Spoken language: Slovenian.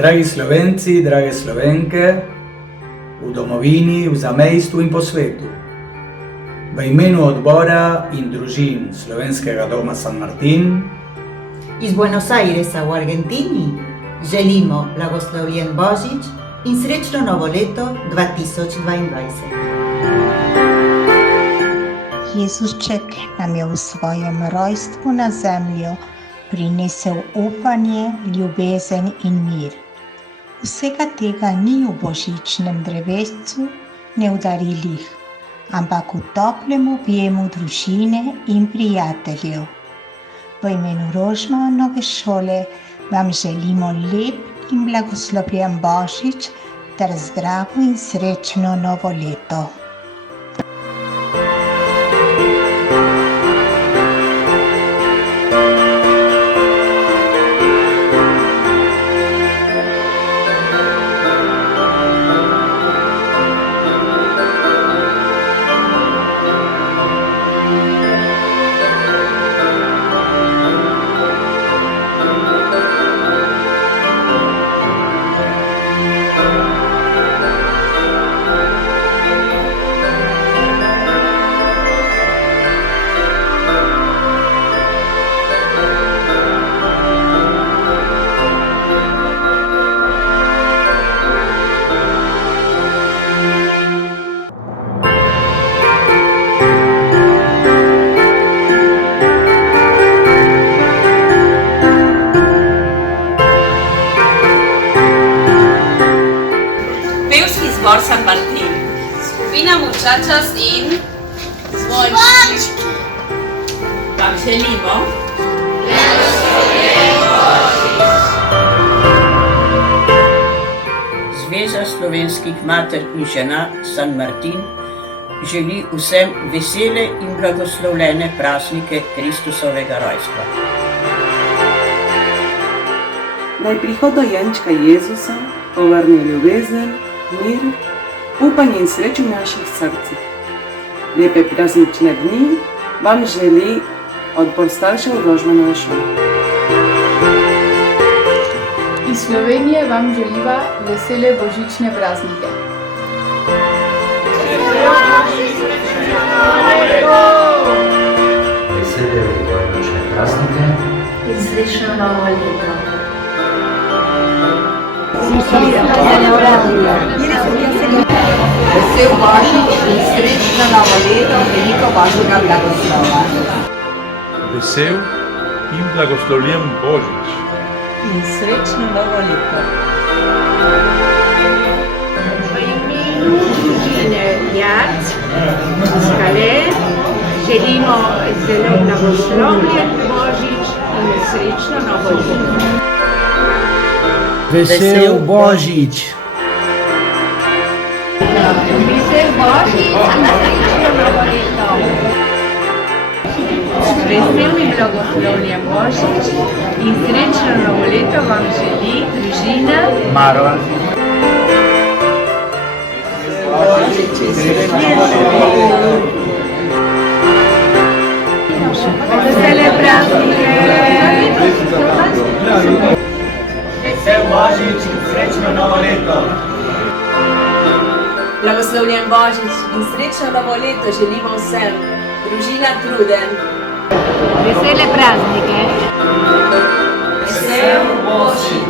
Dragi Slovenci, drage Slovenke, v domovini, v zamejstvu in po svetu. V imenu odbora in družin Slovenskega doma San Martin iz Buenos Airesa v Argentini želimo blagoslovljen Božič in srečno novo leto 2022. Jezušček nam je v svojem rojstvu na zemljo prinesel upanje, ljubezen in mir. Vsega tega ni v božičnem drevescu, ne v darilih, ampak v toplem objemu družine in prijateljev. V imenu Rožmanove šole vam želimo lep in blagoslovljen Božič ter zdravo in srečno novo leto. Zbor San Martin, skupina muchachas in zvončki. Vam želimo Zveza slovenskih mater in žena San Martin želi vsem vesele in blagoslovljene praznike Kristusovega rojstva. Naj prihod dojenčka Jezusa povrne ljubezen, mir, upanje in srečo v naših srcih. Lepe praznične dni vam želi odbor staršev Rožmanove šole. Iz Slovenije vam želiva vesele božične praznike. Vesele božične praznike In srečno novo leto. Vesel Božič in srečno novo leto, veliko Božjega blagoslova. Vesel in blagoslovljen Božič. In srečno novo leto. V imenu družine Jarc iz Kale želimo zelo blagoslovljen Božič in srečno novo leto. Vesel Božič! Vesel Božič in srečno novo leto. Vesel in blagoslovljen Božič in srečno novo leto vam želi družina Maron. Božič in srečno novo leto. Vesele praznike. Vesel Božič in srečno novo leto! blagoslovljen Božič in srečno novo leto želimo vsem, družina Truden. Vesele praznike. Vesel Božič.